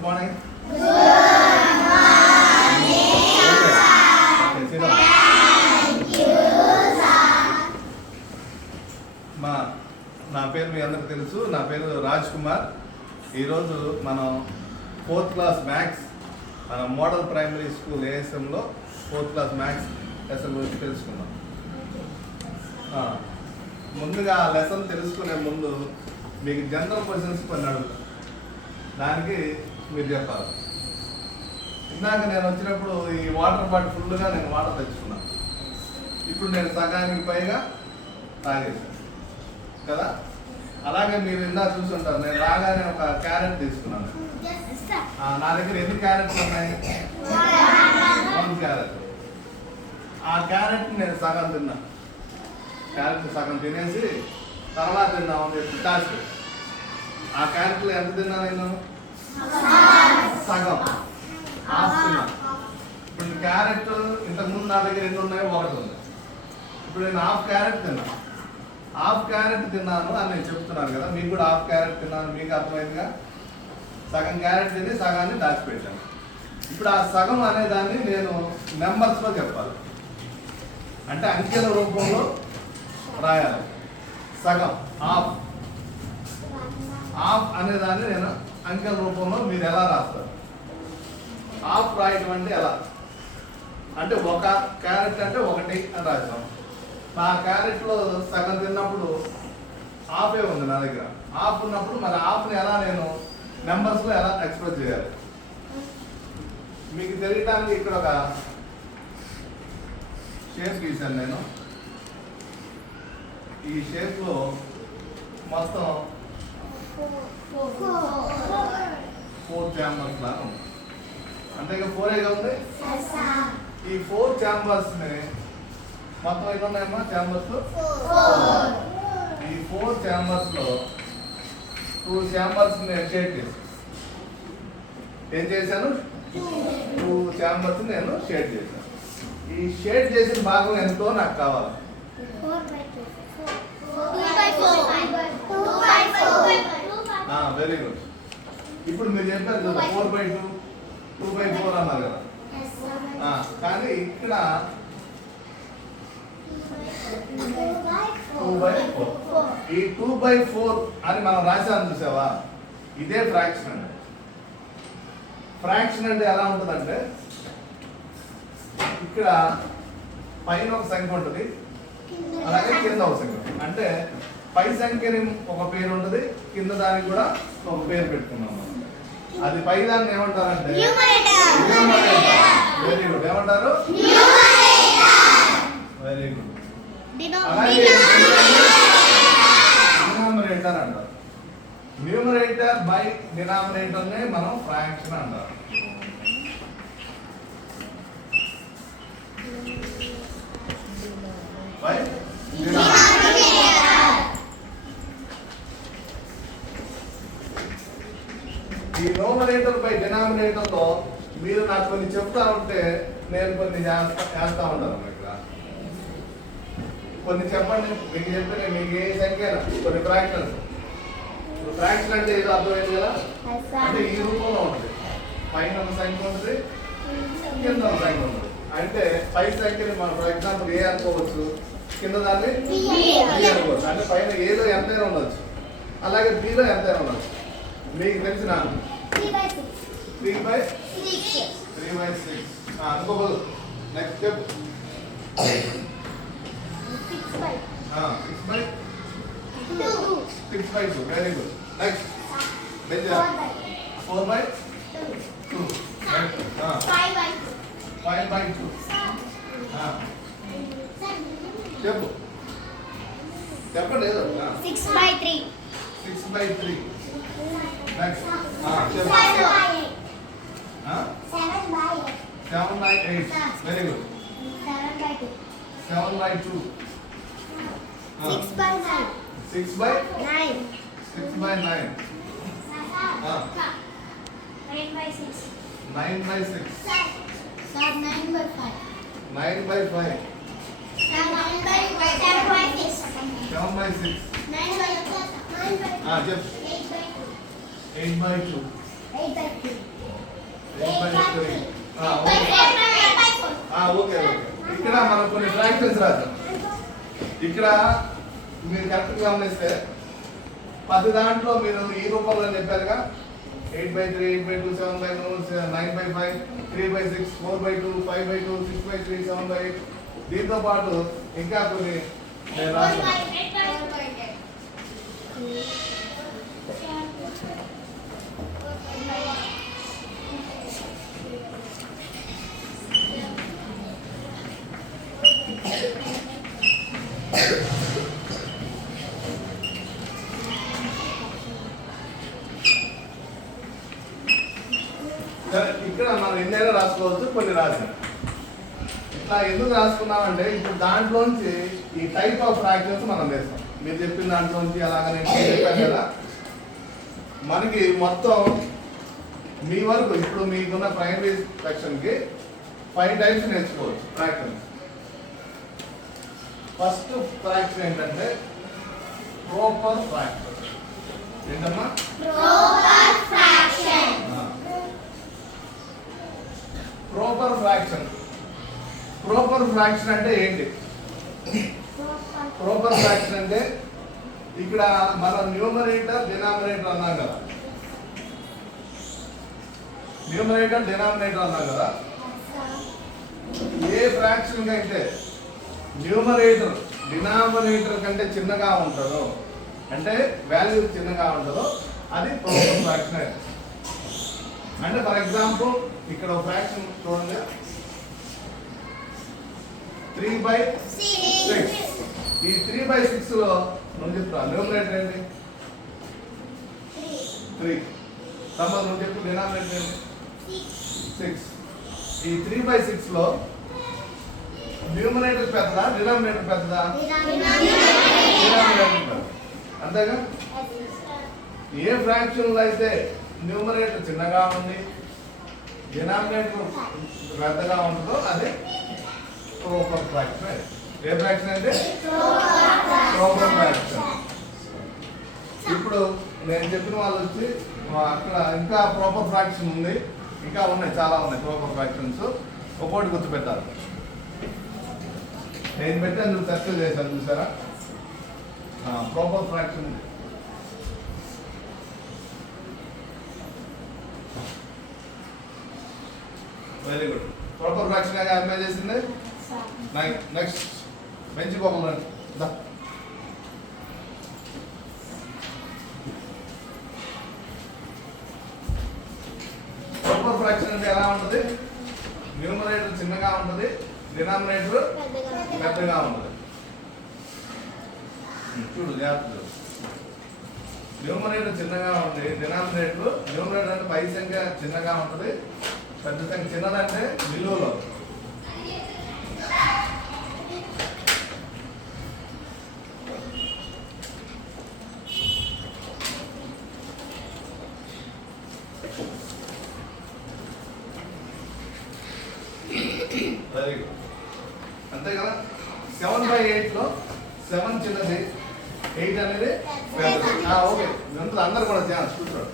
Good morning. నా పేరు మీ అందరికి తెలుసు. నా పేరు రాజ్ కుమార్. ఈరోజు మనం 4th క్లాస్ మ్యాథ్స్ మన మోడల్ ప్రైమరీ స్కూల్ ఏఎస్ఎంలో 4th క్లాస్ మ్యాథ్స్ లెసన్ గురించి తెలుసుకుందాం. ముందుగా ఆ లెసన్ తెలుసుకునే ముందు మీకు జనరల్ క్వశ్చన్స్ కొన్ని అడుగుతాను, దానికి మీరు చెప్పాలి. ఇందాక నేను వచ్చినప్పుడు ఈ వాటర్ బాటిల్ ఫుల్గా నేను వాటర్ తెచ్చుకున్నాను. ఇప్పుడు నేను సగానికి పైగా తాగేసాను కదా. అలాగే మీరు ఇందాక చూసుంటారు, నేను రాగానే ఒక క్యారెట్ తీసుకున్నాను. నా దగ్గర ఎన్ని క్యారెట్స్ ఉన్నాయి? 1 క్యారెట్. ఆ క్యారెట్ నేను సగం తిన్నా. క్యారెట్ సగం తినేసి తర్వాత తిన్నామని చెప్పి టాస్క్. ఆ క్యారెట్లో ఎంత తిన్నా నేను? సగం, హాఫ్ తిన్నా. ఇప్పుడు క్యారెట్ ఇంతకుముందు నా దగ్గర ఎన్ని ఉన్నాయో 1 ఉంది. ఇప్పుడు నేను హాఫ్ క్యారెట్ తిన్నాను. హాఫ్ క్యారెట్ తిన్నాను అని నేను చెప్తున్నాను కదా, మీకు కూడా హాఫ్ క్యారెట్ తిన్నాను మీకు అర్థమైందిగా. సగం క్యారెట్ తిని సగాన్ని దాచిపెట్టాను. ఇప్పుడు ఆ సగం అనేదాన్ని నేను నెంబర్స్లో చెప్పాలి, అంటే అంకెల రూపంలో రాయాలి. సగం హాఫ్ హాఫ్ అనేదాన్ని నేను అంకెల రూపంలో మీరు ఎలా రాస్తారు? హాఫ్ రాయటం అంటే ఎలా అంటే, ఒక క్యారెట్ అంటే 1 అని రాసాం. ఆ క్యారెట్లో సగం తిన్నప్పుడు హాఫే ఉంది నా దగ్గర. హాఫ్ ఉన్నప్పుడు మరి హాఫ్ని ఎలా నేను నెంబర్స్లో ఎలా ఎక్స్ప్రెస్ చేయాలి? మీకు తెలియడానికి ఇక్కడ ఒక షేప్ గీసాను నేను. ఈ షేప్లో మొత్తం 4 ఛాంబర్స్ లాగా ఉంది. అంటే ఇక 4 ఉంది. ఈ 4 ఛాంబర్స్ని మొత్తం ఎన్ని ఉన్నాయమ్మా ఛాంబర్స్? 4. ఈ 4 ఛాంబర్స్లో 2 ఛాంబర్స్ నేను షేడ్ చేశాను. ఏం చేశాను? 2 ఛాంబర్స్ నేను షేడ్ చేశాను. ఈ షేడ్ చేసిన భాగం ఎంతో నాకు కావాలి. 4/4. Very good. ఇప్పుడు మీరు చెప్పారు కదా 4/2, 2/4 అన్నారు కదా. కానీ ఇక్కడ 2/4. ఈ 2/4 అని మనం రాశాను చూసావా, ఇదే ఫ్రాక్షన్ అండి. ఫ్రాక్షన్ అంటే ఎలా ఉంటుందంటే, ఇక్కడ పైన ఒక సంఖ్య ఉంటుంది, అలాగే కింద ఒక సంఖ్య. అంటే పై సంఖ్యని ఒక పేరు ఉంటుంది, కింద దానికి కూడా ఒక పేరు పెట్టుకున్నాం. అది పై దాన్ని ఏమంటారంటే వెరీ గుడ్. ఏమంటారు? Very good. అలాగే డినామినేటర్ అంటారు. న్యూమరేటర్ బై డినామినేటర్ నే మనం ఫ్రాక్షన్ అంటారు. బై ఈ న్యూమరేటర్ బై డినామినేటర్ లో మీరు నాకు కొన్ని చెప్తా ఉంటే నేను కొన్ని చేస్తా ఉంటాను. ఇక్కడ కొన్ని చెప్పండి, మీకు చెప్తే మీకు ఏ సంఖ్య కొన్ని ఫ్రాక్షన్స్. ఫ్రాక్షన్ అంటే ఏదో అర్థమైంది కదా. అంటే ఈ రూపంలో ఉంటుంది, పైన ఒక సంఖ్య ఉంటుంది, కింద ఒక సంఖ్య ఉంటుంది. అంటే పై సంఖ్యని మనం ఫర్ ఎగ్జాంపుల్ ఏ అనుకోవచ్చు, కింద దాన్ని బి అనుకోవచ్చు. అంటే పైన ఏదో ఎంతైనా ఉండొచ్చు, అలాగే బిలో ఎంతైనా ఉండొచ్చు. మీకు తెలిసిన 3/6 అనుకోబోదు. Next step 6/2. Very good. Next 4/2. 5/2. చెప్పు చెప్పండి ఏదో. 6/3. 6/3. నెక్స్ట్ 7/8. 7/8. Very good. 7/2. 7/2. 6/9. 6/9. 9/6. 9/6. 9/5. 9/5. 7/6. 7/6. 9/6. చెప్పు. 8/2. 8/2. మనం కొన్ని ఫ్రాక్షన్స్ రాద్దాం. ఇక్కడ మీరు కరెక్ట్ గమనిస్తే 10 దాంట్లో మీరు ఈ రూపంలో చెప్పారుగా 8/3, 8/2, 7/2, 9/5, 3/6, 4/2, 5/2, 6/3, 7/8. దీంతో పాటు ఇంకా కొన్ని నేను రాస్తాను. సరే, ఇక్కడ మనం ఎన్నైనా రాసుకోవచ్చు, కొన్ని రాసాం. ఇట్లా ఎందుకు రాసుకున్నామంటే ఇప్పుడు దాంట్లోంచి ఈ టైప్ ఆఫ్ ఫ్రాక్షన్స్ మనం వేస్తాం. మీరు చెప్పిన దాంట్లోంచి అలాగ నేను చెప్పాను కదా, మనకి మొత్తం మీ వరకు ఇప్పుడు మీకున్న ప్రైమరీ సెక్షన్కి 5 టైప్స్ నేర్చుకోవచ్చు ఫ్రాక్షన్. ఫస్ట్ ఫ్రాక్షన్ ఏంటంటే ప్రాపర్ ఫ్రాక్షన్. ఏంటమ్మా? Proper fraction. ప్రాపర్ ఫ్రాక్షన్ అంటే ఏంటి? ప్రాపర్ ఫ్రాక్షన్ అంటే ఇక్కడ మనం న్యూమరేటర్ డినామినేటర్ అన్నాం కదా, న్యూమరేటర్ డినామినేటర్ అన్నాం కదా. ఏ ఫ్రాక్షన్ అయితే న్యూమరేటర్ డినామినేటర్ కంటే చిన్నగా ఉంటుందో, అంటే వాల్యూ చిన్నగా ఉంటుందో అది ప్రాపర్ ఫ్రాక్షన్. అంటే ఫర్ ఎగ్జాంపుల్ ఇక్కడ ఒక ఫ్రాక్షన్ చూడండి, 3/6. ఈ 3/6 లో నువ్వు చెప్తా న్యూమరేటర్ ఏంటి? 3. తమ్ముడు నువ్వు చెప్పు డినామినేటర్ ఏంటి? 6. ఈ 3/6 లో న్యూమరేటర్ పెద్దదా డినామినేటర్ పెద్దదా? డినామినేటర్ పెద్ద. అంతేగా? ఏ ఫ్రాక్షన్ లో అయితే న్యూమరేటర్ చిన్నగా ఉంది, డినామినేటర్ పెద్దగా ఉంటుందో అదే ప్రాపర్ ఫ్రాక్షన్. ఏ ఫ్రాక్షన్ అంటే ప్రాపర్ ఫ్రాక్షన్. ఇప్పుడు నేను చెప్పిన వాళ్ళు వచ్చి అక్కడ ఇంకా ప్రాపర్ ఫ్రాక్షన్ ఉంది, ఇంకా ఉన్నాయి, చాలా ఉన్నాయి ప్రాపర్ ఫ్రాక్షన్స్. ఒక్కోటి గుర్తుపెట్టాలి. నేను పెట్టాను, నువ్వు సర్కిల్ చేశాను చూసారా? ప్రాపర్ ఫ్రాక్షన్ ఉంది. Very good. Proper fraction apply చేసింది. నెక్స్ట్ మంచి కోపం ప్రాపర్ ఫ్రాక్షన్ అంటే ఎలా ఉంటుంది? న్యూమరేటర్ చిన్నగా ఉంటుంది, డినామినేటర్ పెద్దగా ఉంటుంది. చూడు జాగ్రత్త. న్యూమరేటర్ చిన్నగా ఉంది, డినామినేటర్ న్యూమరేటర్ అంటే పై సంఖ్య చిన్నగా ఉంటుంది, పెద్ద సంఖ్య చిన్నదంటే విలువలో. Very good. అంతే కదా? 7/8 లో 7 చిన్నది, 8 అనేది పెద్దది. ఓకే, అందరు కూడా ఛాన్స్ కూర్చోండి.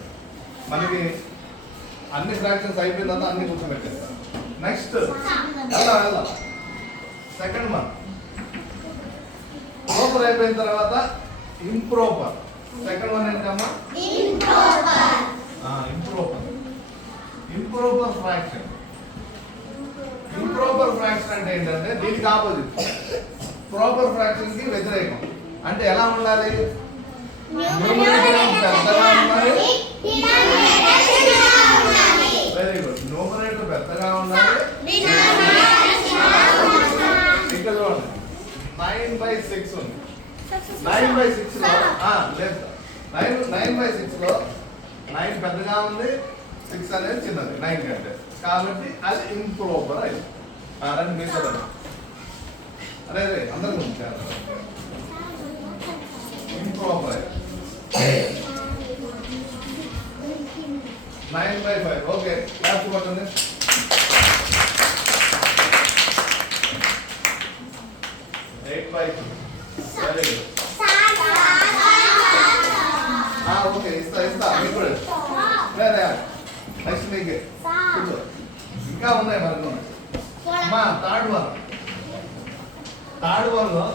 మనకి అన్ని ఫ్రాక్షన్స్ అయిపోయిన తర్వాత అన్ని కూర్చోబెట్టేస్తారు. నెక్స్ట్ వెళ్దాం. సెకండ్ వన్ ప్రాపర్ అయిపోయిన తర్వాత ఇంప్రాపర్. సెకండ్ వన్ ఏంటమ్మా? Improper. Improper fraction. Improper fraction అంటే ఏంటంటే దీనికి ఆపోజిట్, ప్రాపర్ ఫ్రాక్షన్ కి వ్యతిరేకం. అంటే ఎలా ఉండాలి? పెద్దగా ఉండాలి. Very good. న్యూమరేటర్ పెద్దగా ఉండాలి. ఇక్కడ చూడండి 9/6 ఉంది. 9/6 లో లేదు, 9/6 లో 9 పెద్దగా ఉంది, 6 అనేది చిన్నది 9 కంటే. కాబట్టి అది ఇంప్రాపర్ అయింది. రండి మీరు చదవండి. అరే అందరికీ ఉంచారు. ఇంప్రాపర్ 9/5. ఓకే, క్లాస్ పడుతుంది. ఓకే, ఇస్తా మీకు కూడా. నెక్స్ట్ మీకే ఇంకా ఉన్నాయి మనకు. థర్డ్ వన్ థర్డ్ వన్ లో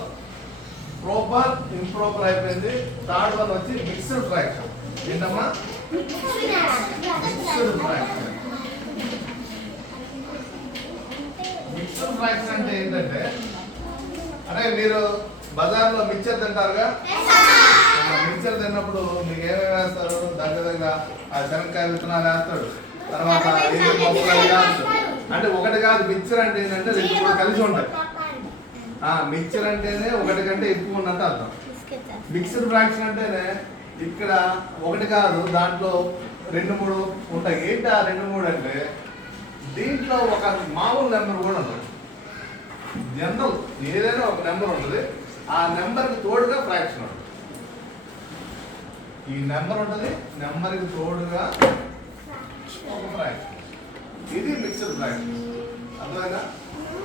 ప్రాపర్ ఇంప్రాపర్ అయిపోయింది. థర్డ్ వన్ వచ్చి మిక్స్డ్ ఫ్రాక్షన్. ఏంటమ్మా? Mixed fraction. మిక్స్డ్ ఫ్రాక్షన్ అంటే ఏంటంటే, అరే మీరు బజార్లో మిక్చర్ తింటారుగా, మిక్చర్ తిన్నప్పుడు మీకు ఏమేమి వేస్తారు? దగ్గర ఆ శనక్కాయ విత్తనాలు వేస్తాడు, తర్వాత అంటే ఒకటి కాదు. మిక్చర్ అంటే ఏంటంటే రెండు మూడు కలిసి ఉంటాయి. మిక్చర్ అంటేనే ఒకటి కంటే ఎక్కువ ఉన్నట్టు అర్థం. మిక్స్డ్ ఫ్రాక్షన్ అంటేనే ఇక్కడ ఒకటి కాదు, దాంట్లో రెండు మూడు ఉంటాయి. ఏంటి ఆ రెండు మూడు అంటే, దీంట్లో ఒక మామూలు నెంబర్ కూడా ఉంటుంది. జనరల్ ఏదైనా ఒక నెంబర్ ఉంటుంది, ఆ నెంబర్కి తోడుగా ఫ్రాక్షన్ ఉంటుంది. ఈ నెంబర్ ఉంటుంది, నెంబర్కి తోడుగా ఒక ఫ్రాక్షన్. ఇది మిక్స్డ్ ఫ్రాక్షన్. అర్థమైనా?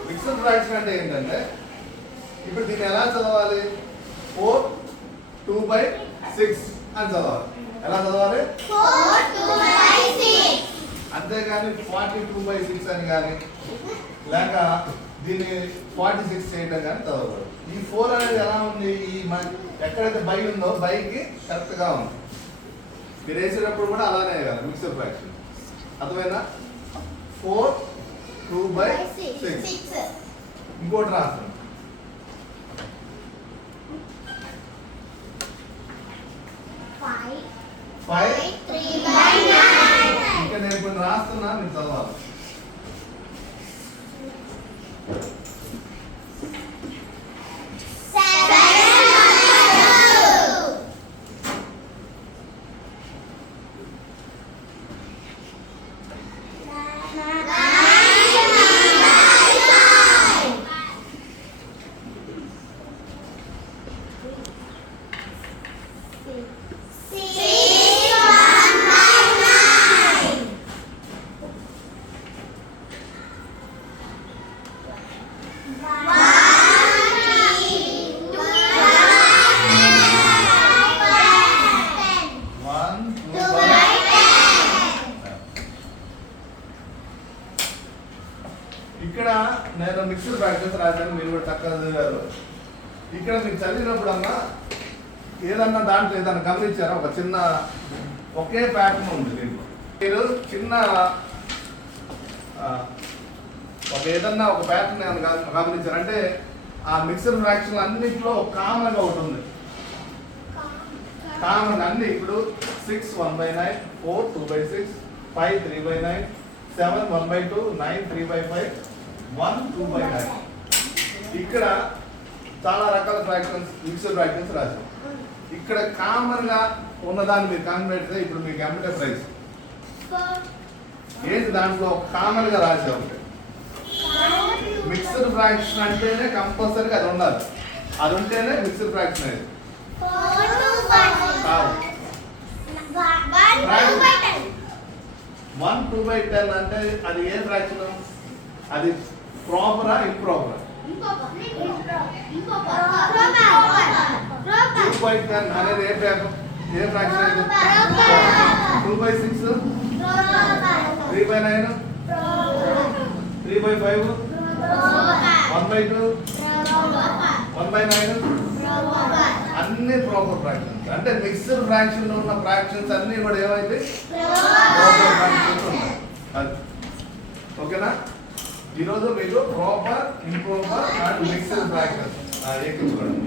మిక్స్డ్ ఫ్రాక్షన్ అంటే ఏంటంటే, ఇప్పుడు దీన్ని ఎలా చదవాలి? 4/2/6 అని చదవాలి. ఎలా చదవాలి? 4/2/6. అంతేగాని 42/6 అని కానీ, లేక దీన్ని 46 చేయడం కానీ చదవకూడదు. ఈ 4 అనేది ఎలా ఉంది? ఈ ఎక్కడైతే బై ఉందో బైకి కరెక్ట్గా ఉంది. మీరు వేసేటప్పుడు కూడా అలానే కదా మిక్స్డ్ ఫ్రాక్షన్. అర్థమైనా? 4/2/6. ఇంకోటి రాస్తాను. 5/3/9. ఇంకా నేను కొన్ని రాస్తున్నా, మీరు చదవాలి. ఇక్కడ నేను మిక్స్డ్ ఫ్రాక్షన్స్ రాశాను, మీరు కూడా చక్కగా చదివారు. ఇక్కడ మీరు చదివినప్పుడన్నా ఏదన్నా దాంట్లో ఏదన్నా గమనించారా? ఒక చిన్న ఒకే ప్యాటర్న్ ఉంది దీంట్లో. మీరు చిన్న ఏదన్నా ఒక ప్యాటర్న్ ఏమన్నా గమనించారు అంటే, ఆ మిక్స్డ్ ఫ్రాక్షన్ అన్నింటిలో కామన్గా ఒకటి ఉంది. కామన్ అన్ని ఇప్పుడు 6 1/9, 4 2/6, 5 3/9, 7 1/2, 9 3/5, 1 2/9. ఇక్కడ చాలా రకాల ఫ్రాక్షన్స్ మిక్స్డ్ ఫ్రాక్షన్స్ రాశాం. ఇక్కడ కామన్ గా ఉన్నదాన్ని మీరు కాంబినేట్ చేస్తే ఇప్పుడు మీకు ఎంబటే ప్రైస్ ఏంటి? దాంట్లో కామన్ గా రాసే ఒకటి మిక్స్డ్ ఫ్రాక్షన్ అంటేనే కంపల్సరీగా అది ఉండాలి. అది ఉంటేనే మిక్స్డ్ ఫ్రాక్షన్ అనేది. 1 2/10 అంటే అది ఏ ఫ్రాక్షన్? అది ప్రాపరా ఇంప్రాపరా? 2/10 అనేది ఏ ఫ్రాక్షన్ అయితే? 2/6, 3/9, 3/5, 1/2, 1/9 అన్ని ప్రాపర్ ఫ్రాక్షన్స్. అంటే మిక్స్డ్ ఫ్రాక్షన్ లో ఉన్న ఫ్రాక్షన్స్ అన్ని కూడా ఏమైతే ప్రాపర్ ఫ్రాక్షన్స్ ఉన్నాయి. అది ఓకేనా? ఈరోజు మీకు proper improper and mixed fractions ఎక్కించుకోండి.